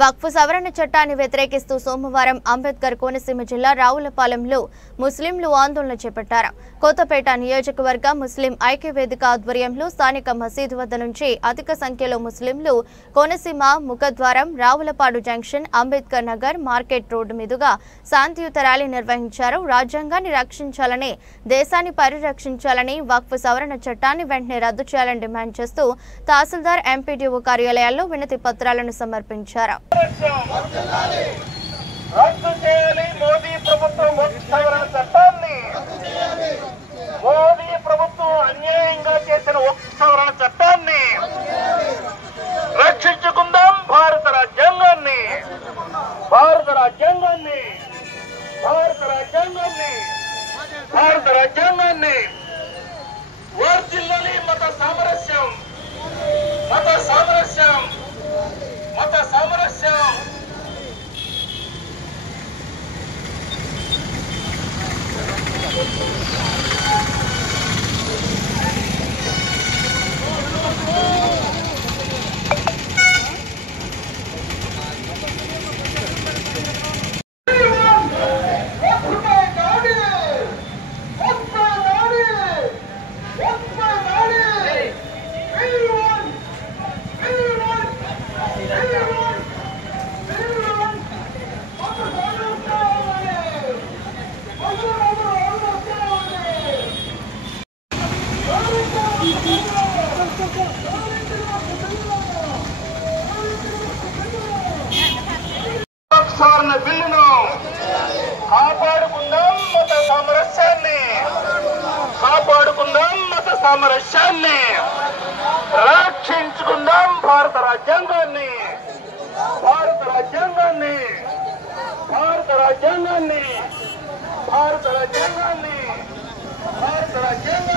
వక్ఫ్ సవరణ చట్టాన్ని వ్యతిరేకిస్తూ సోమవారం అంబేద్కర్ కోనసీమ జిల్లా రావులపాలెంలో ముస్లింలు ఆందోళన చేపట్టారు. కొత్తపేట నియోజకవర్గ ముస్లిం ఐక్యవేదిక ఆధ్వర్యంలో స్థానిక మసీదు వద్ద నుంచి అధిక సంఖ్యలో ముస్లింలు కోనసీమ ముఖద్వారం, Ravulapadu junction, Ambedkar Nagar, market road మీదుగా శాంతియుత ర్యాలీ నిర్వహించారు. రాజ్యాంగాన్ని రక్షించాలని, దేశాన్ని పరిరక్షించాలని, వక్ఫ్ సవరణ చట్టాన్ని వెంటనే రద్దు చేయాలని డిమాండ్ చేస్తూ తహసీల్దార్, ఎంపీడీఓ కార్యాలయాల్లో వినతి పత్రాలను సమర్పించారు. మోదీ ప్రభుత్వం అన్యాయంగా చేసిన వక్ఫ్ సవరణ చట్టాన్ని రక్షించుకుందాం. భారత రాజ్యాంగాన్ని భారత రాజ్యాంగాన్ని భారత రాజ్యాంగాన్ని భారత రాజ్యాంగాన్ని వర్ధిల్లాలి. మత సామరస్యం మత సామరస్యం మత సామరస్యం. సవరణ బిల్లును కాపాడుకుందాం. మత సామరస్యాన్ని కాపాడుకుందాం. మత సామరస్యాన్ని రక్షించుకుందాం. భారత రాజ్యాంగాన్ని భారత రాజ్యాంగాన్ని భారత రాజ్యాంగాన్ని భారత రాజ్యాంగాన్ని భారత రాజ్యాంగాన్ని